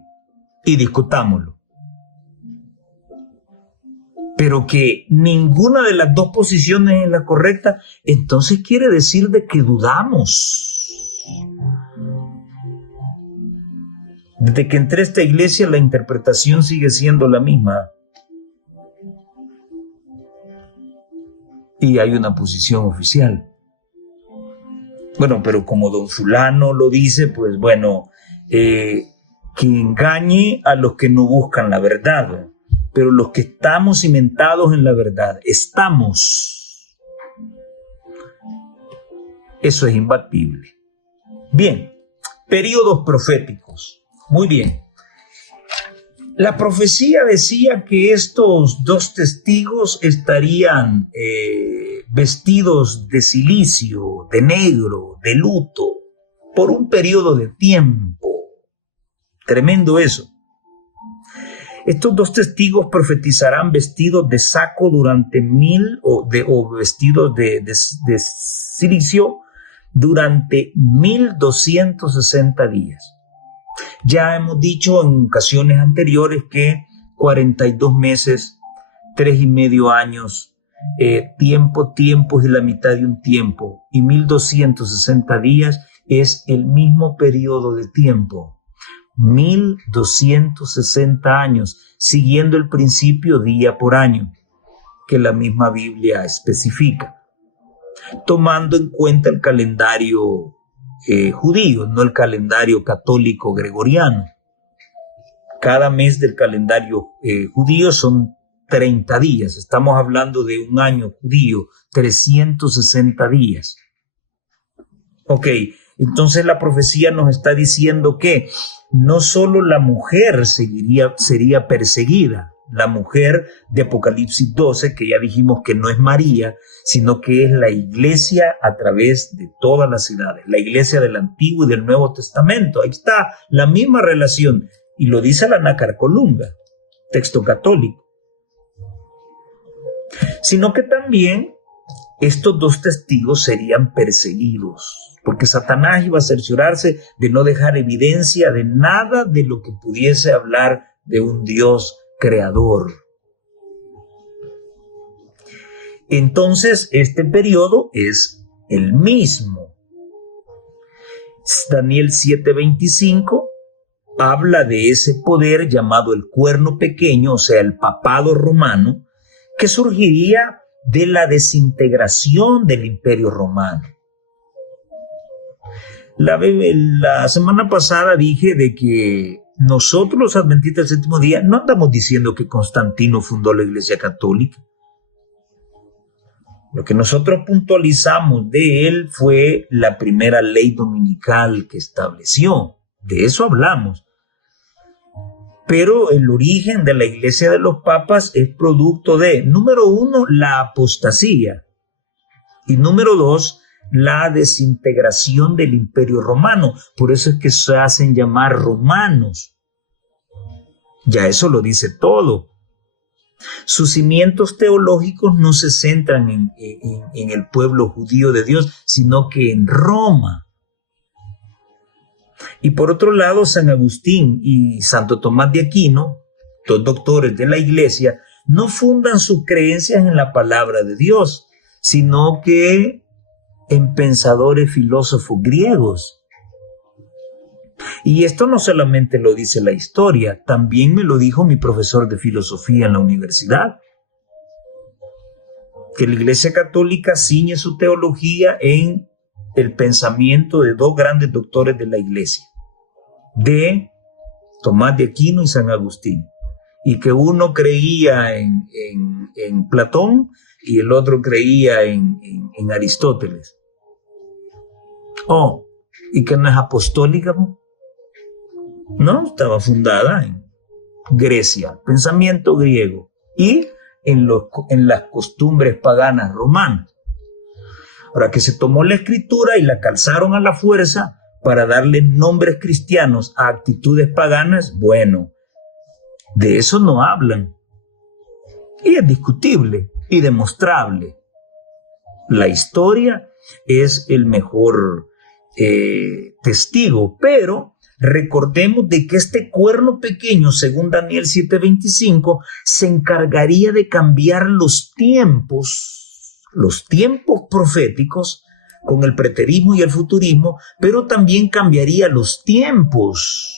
y discutámoslo. Pero que ninguna de las dos posiciones es la correcta, entonces quiere decir de que dudamos. Desde que entré a esta iglesia, la interpretación sigue siendo la misma. Y hay una posición oficial. Bueno, pero como don fulano lo dice, pues bueno, que engañe a los que no buscan la verdad. Pero los que estamos cimentados en la verdad, estamos. Eso es imbatible. Bien, períodos proféticos. Muy bien. La profecía decía que estos dos testigos estarían vestidos de cilicio, de negro, de luto, por un periodo de tiempo. Tremendo eso. Estos dos testigos profetizarán vestidos de saco durante o vestidos de cilicio durante 1260 días. Ya hemos dicho en ocasiones anteriores que 42 meses, 3,5 años, tiempos y la mitad de un tiempo, y 1260 días es el mismo periodo de tiempo. 1260 años, siguiendo el principio día por año, que la misma Biblia especifica, tomando en cuenta el calendario judío, no el calendario católico gregoriano. Cada mes del calendario judío son 30 días. Estamos hablando de un año judío, 360 días. Ok, entonces la profecía nos está diciendo que no solo la mujer sería perseguida, la mujer de Apocalipsis 12, que ya dijimos que no es María, sino que es la iglesia a través de todas las edades, la iglesia del Antiguo y del Nuevo Testamento. Ahí está la misma relación, y lo dice la Nácar Colunga, texto católico. Sino que también estos dos testigos serían perseguidos, porque Satanás iba a cerciorarse de no dejar evidencia de nada de lo que pudiese hablar de un Dios creador. Entonces, este periodo es el mismo. Daniel 7:25 habla de ese poder llamado el cuerno pequeño, o sea, el papado romano, que surgiría de la desintegración del Imperio Romano. La semana pasada dije de que nosotros los adventistas del séptimo día no andamos diciendo que Constantino fundó la Iglesia Católica. Lo que nosotros puntualizamos de él fue la primera ley dominical que estableció. De eso hablamos. Pero el origen de la Iglesia de los Papas es producto de, número 1, la apostasía, y número 2, la desintegración del Imperio Romano. Por eso es que se hacen llamar romanos. Ya eso lo dice todo. Sus cimientos teológicos no se centran en el pueblo judío de Dios, sino que en Roma. Y por otro lado, San Agustín y Santo Tomás de Aquino, dos doctores de la Iglesia, no fundan sus creencias en la palabra de Dios, sino que en pensadores filósofos griegos. Y esto no solamente lo dice la historia, también me lo dijo mi profesor de filosofía en la universidad, que la Iglesia Católica ciñe su teología en el pensamiento de dos grandes doctores de la Iglesia, de Tomás de Aquino y San Agustín, y que uno creía en Platón y el otro creía en Aristóteles. Oh, y que no es apostólica, no, estaba fundada en Grecia, pensamiento griego, y en las costumbres paganas romanas. Ahora, que se tomó la escritura y la calzaron a la fuerza para darle nombres cristianos a actitudes paganas, bueno, de eso no hablan. Y es discutible y demostrable. La historia es el mejor testigo, pero recordemos de que este cuerno pequeño, según Daniel 7:25, se encargaría de cambiar los tiempos proféticos con el preterismo y el futurismo, pero también cambiaría los tiempos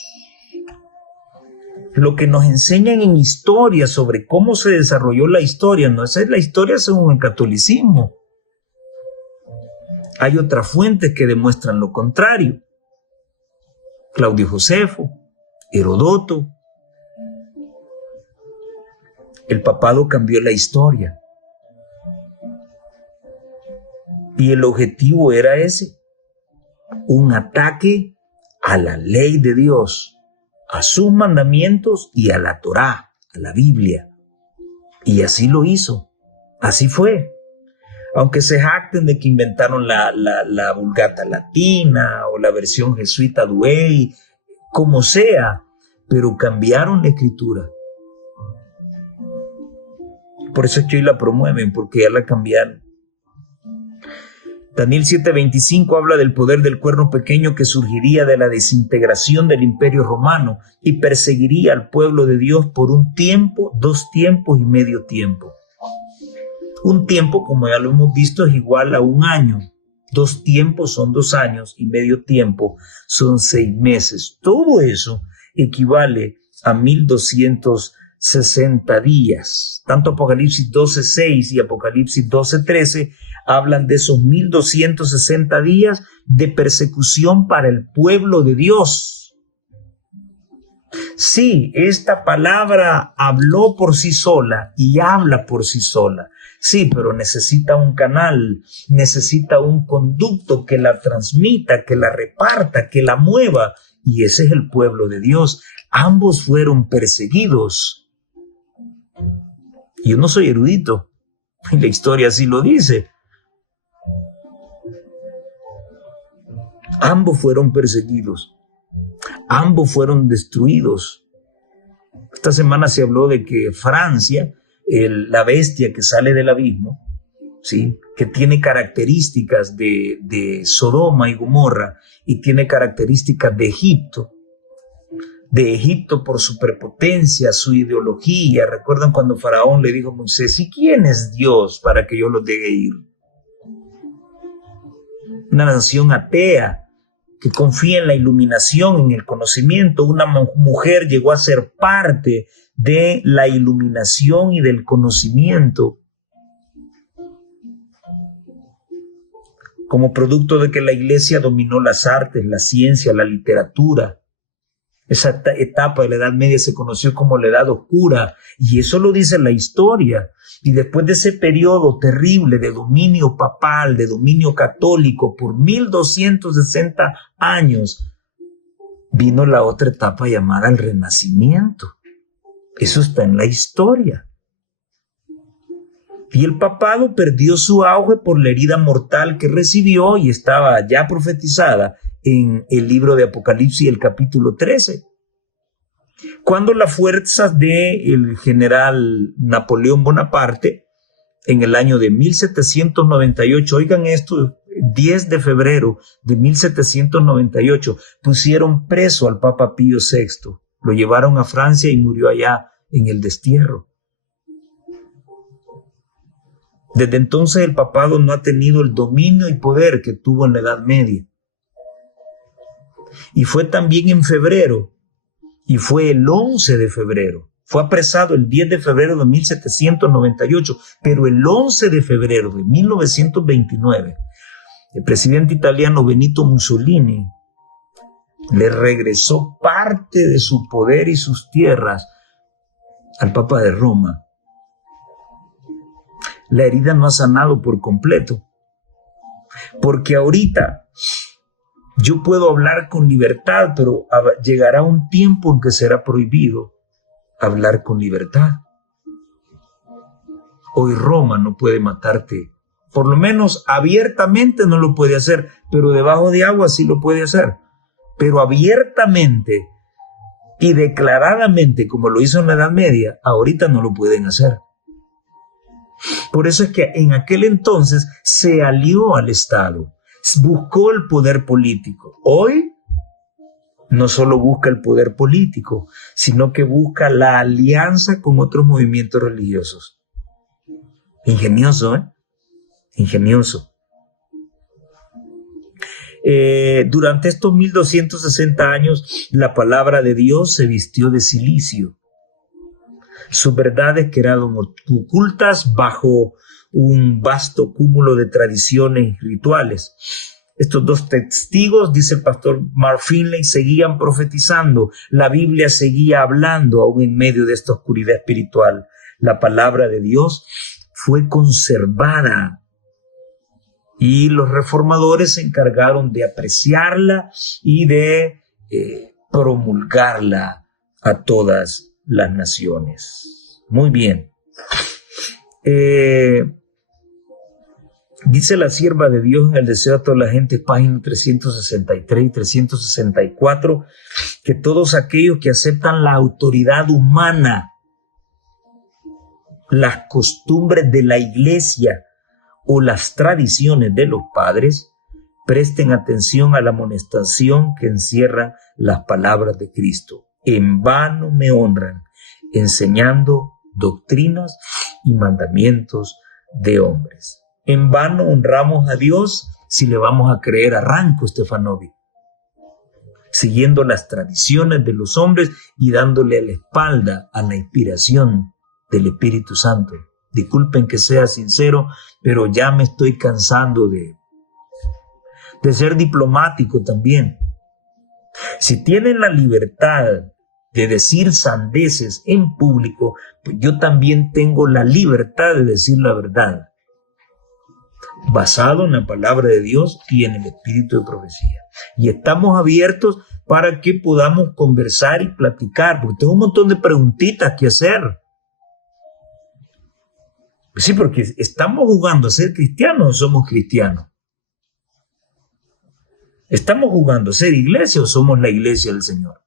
Lo que nos enseñan en historia sobre cómo se desarrolló la historia, no esa es la historia según el catolicismo. Hay otras fuentes que demuestran lo contrario. Claudio Josefo, Herodoto. El papado cambió la historia. Y el objetivo era ese, un ataque a la ley de Dios, a sus mandamientos y a la Torá, a la Biblia. Y así lo hizo, así fue. Aunque se jacten de que inventaron la Vulgata latina o la versión jesuita Douay, como sea, pero cambiaron la escritura. Por eso es que hoy la promueven, porque ya la cambiaron. Daniel 7:25 habla del poder del cuerno pequeño que surgiría de la desintegración del Imperio Romano y perseguiría al pueblo de Dios por un tiempo, 2 tiempos y medio tiempo. Un tiempo, como ya lo hemos visto, es igual a 1 año. 2 tiempos son 2 años y medio tiempo son 6 meses. Todo eso equivale a 1260 días. Tanto Apocalipsis 12:6 y Apocalipsis 12:13 hablan de esos 1260 días de persecución para el pueblo de Dios. Sí, esta palabra habló por sí sola y habla por sí sola. Sí, pero necesita un canal, necesita un conducto que la transmita, que la reparta, que la mueva. Y ese es el pueblo de Dios. Ambos fueron perseguidos. Yo no soy erudito, y la historia así lo dice. Ambos fueron perseguidos. Ambos fueron destruidos. Esta semana se habló de que Francia, la bestia que sale del abismo, ¿sí?, que tiene características de Sodoma y Gomorra y tiene características de Egipto por su prepotencia, su ideología. ¿Recuerdan cuando Faraón le dijo a Moisés: ¿y quién es Dios para que yo los deje ir? Una nación atea que confía en la iluminación, en el conocimiento. Una mujer llegó a ser parte de la iluminación y del conocimiento, como producto de que la iglesia dominó las artes, la ciencia, la literatura. Esa etapa de la Edad Media se conoció como la Edad Oscura, y eso lo dice la historia. Y después de ese periodo terrible de dominio papal, de dominio católico por 1260 años, vino la otra etapa llamada el Renacimiento. Eso está en la historia. Y el papado perdió su auge por la herida mortal que recibió y estaba ya profetizada en el libro de Apocalipsis, el capítulo 13. Cuando las fuerzas del general Napoleón Bonaparte, en el año de 1798, oigan esto, 10 de febrero de 1798, pusieron preso al Papa Pío VI. Lo llevaron a Francia y murió allá en el destierro. Desde entonces el papado no ha tenido el dominio y poder que tuvo en la Edad Media. Y fue también en febrero, y fue el 11 de febrero. Fue apresado el 10 de febrero de 1798, pero el 11 de febrero de 1929, el presidente italiano Benito Mussolini le regresó parte de su poder y sus tierras al Papa de Roma. La herida no ha sanado por completo, porque ahorita yo puedo hablar con libertad, pero llegará un tiempo en que será prohibido hablar con libertad. Hoy Roma no puede matarte, por lo menos abiertamente no lo puede hacer, pero debajo de agua sí lo puede hacer. Pero abiertamente y declaradamente, como lo hizo en la Edad Media, ahorita no lo pueden hacer. Por eso es que en aquel entonces se alió al Estado, buscó el poder político. Hoy no solo busca el poder político, sino que busca la alianza con otros movimientos religiosos. Ingenioso, ¿eh? Ingenioso. Durante estos 1260 años, la palabra de Dios se vistió de silicio. Sus verdades quedaron ocultas bajo un vasto cúmulo de tradiciones y rituales. Estos dos testigos, dice el pastor Mark Finley, seguían profetizando. La Biblia seguía hablando aún en medio de esta oscuridad espiritual. La palabra de Dios fue conservada y los reformadores se encargaron de apreciarla y de promulgarla a todas las naciones. Muy bien. Dice la sierva de Dios en el deseo de toda la gente, página 363 y 364, que todos aquellos que aceptan la autoridad humana, las costumbres de la iglesia o las tradiciones de los padres, presten atención a la amonestación que encierra las palabras de Cristo. En vano me honran, enseñando doctrinas y mandamientos de hombres. En vano honramos a Dios si le vamos a creer a Ranko Stefanovic, siguiendo las tradiciones de los hombres y dándole la espalda a la inspiración del Espíritu Santo. Disculpen que sea sincero, pero ya me estoy cansando de ser diplomático también. Si tienen la libertad de decir sandeces en público, pues yo también tengo la libertad de decir la verdad, basado en la palabra de Dios y en el espíritu de profecía. Y estamos abiertos para que podamos conversar y platicar, porque tengo un montón de preguntitas que hacer. Sí, porque estamos jugando a ser cristianos o somos cristianos. ¿Estamos jugando a ser iglesia o somos la iglesia del Señor?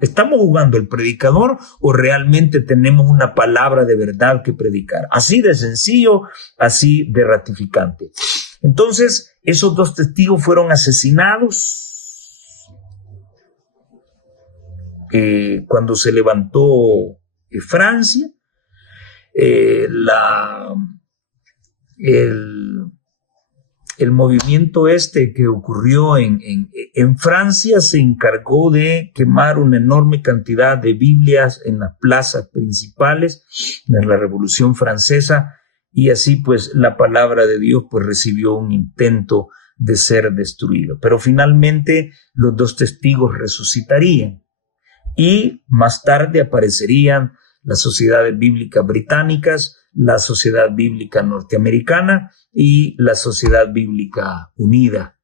¿Estamos jugando el predicador o realmente tenemos una palabra de verdad que predicar? Así de sencillo, así de ratificante. Entonces, esos dos testigos fueron asesinados cuando se levantó Francia. El movimiento que ocurrió en Francia se encargó de quemar una enorme cantidad de Biblias en las plazas principales de la Revolución Francesa, y así pues la palabra de Dios pues recibió un intento de ser destruido. Pero finalmente los dos testigos resucitarían y más tarde aparecerían las sociedades bíblicas británicas, la Sociedad Bíblica Norteamericana y la Sociedad Bíblica Unida,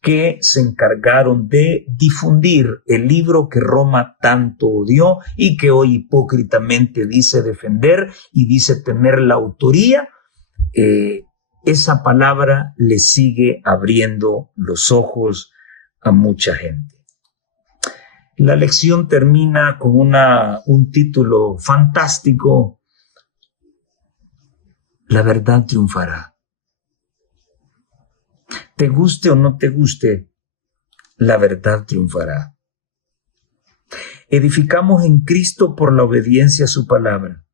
que se encargaron de difundir el libro que Roma tanto odió y que hoy hipócritamente dice defender y dice tener la autoría. Esa palabra le sigue abriendo los ojos a mucha gente. La lección termina con un título fantástico: La verdad triunfará. Te guste o no te guste, la verdad triunfará. Edificamos en Cristo por la obediencia a su palabra.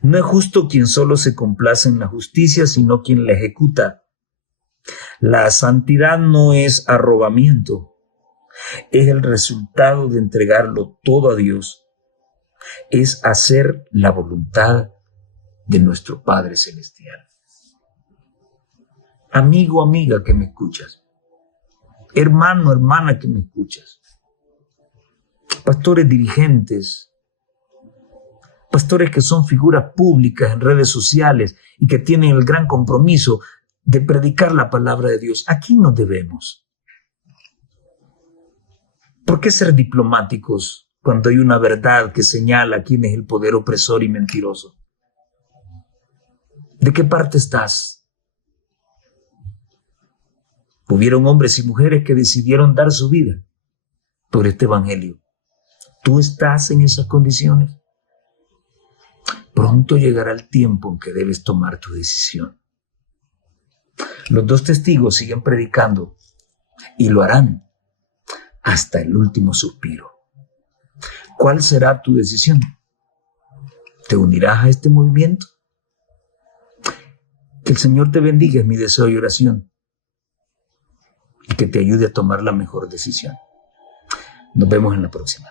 No es justo quien solo se complace en la justicia, sino quien la ejecuta. La santidad no es arrobamiento, es el resultado de entregarlo todo a Dios. Es hacer la voluntad de nuestro Padre Celestial. Amigo, amiga que me escuchas, hermano, hermana que me escuchas, pastores dirigentes, pastores que son figuras públicas en redes sociales y que tienen el gran compromiso de predicar la palabra de Dios. ¿A quién nos debemos? ¿Por qué ser diplomáticos cuando hay una verdad que señala quién es el poder opresor y mentiroso? ¿De qué parte estás? Hubieron hombres y mujeres que decidieron dar su vida por este evangelio. ¿Tú estás en esas condiciones? Pronto llegará el tiempo en que debes tomar tu decisión. Los dos testigos siguen predicando y lo harán hasta el último suspiro. ¿Cuál será tu decisión? ¿Te unirás a este movimiento? Que el Señor te bendiga, es mi deseo y oración. y que te ayude a tomar la mejor decisión. Nos vemos en la próxima.